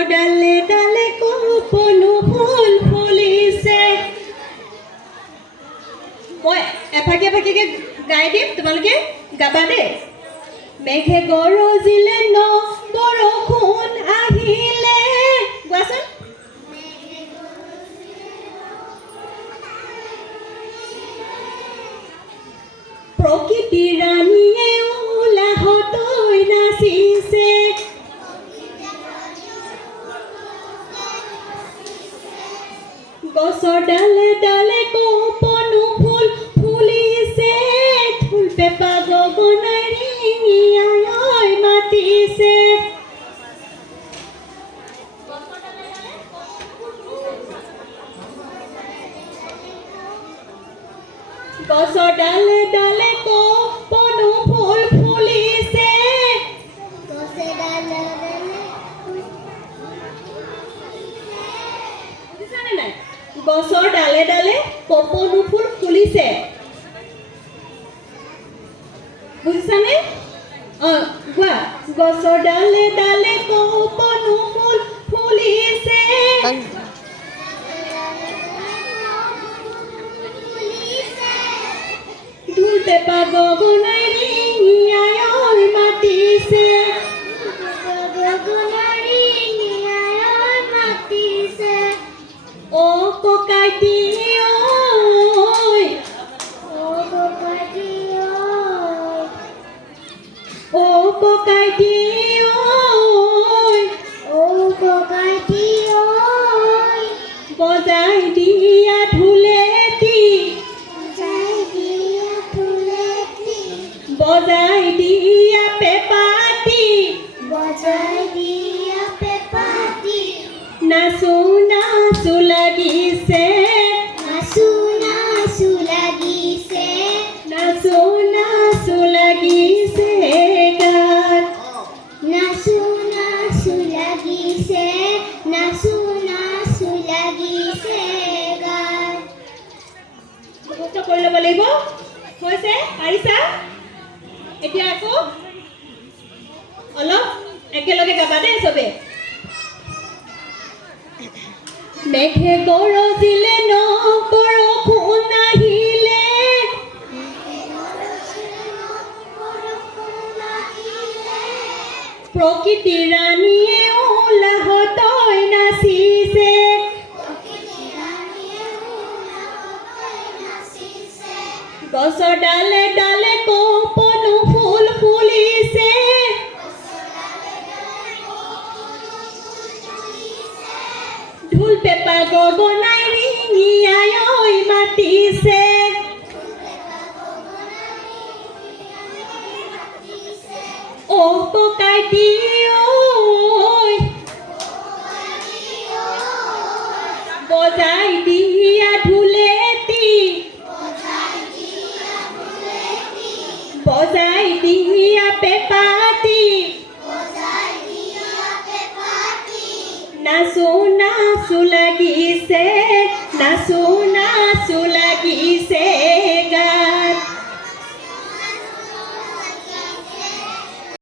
গছৰ ডালে ডালে কপনো ফুল ফুলিছে। মই এফাকি এফাকিকে গাই দিম, তোমালোকে গাবা দেই। মেঘে গৰজিলে ন বৰষুণ আহিলে, গোৱাচোন। প্ৰকৃতি ৰাণীয়ে উলাহতৈ নাচিছে। গছৰ ডালে ডালে কপনো ফুল ফুলিছে। ঢোল পেঁপা গগনাই ৰিঙিয়াই মাতিছে। গছৰ ডালে ডালে কপনো ফুল ফুলিছে। বুজিছানে নাই? গছৰ ডালে ডালে কপনো ফুল ফুলিছে। বুজিছানে? গোৱা। গছৰ ডালে ডালে কপনো ফুল ফুলিছে। ঢোল পেঁপা গগনাই ৰিঙিয়াই মাতিছে। অ ককাইটি ঐ, অ ককাইটি ঐ, বজাই দিয়া ঢোলেটি, বজাই দিয়া পেঁপাটি, নাচো নাচো লাগিছে, নাচো নাচো লাগিছে গান। মুখস্থ কৰি ল'ব লাগিব। হৈছে? পাৰিছা? এতিয়া আকৌ অলপ একেলগে গাবা দেই চবে। মেঘে গৰজিলে ন বৰষুণ আহিলে। প্ৰকৃতি ৰাণীয়ে উলাহতৈ নাচিছে। গছৰ ডালে ডালে কপনো ফুল ফুলিছে। ঢোল পেঁপা গগনাই ৰিঙিয়াই মাতিছে। অ ককাইটি ঐ, বজাই দিয়া ঢোলেটি, বজাই দিয়া পেঁপাটি, নাচো নাচো লাগিছে, নাচো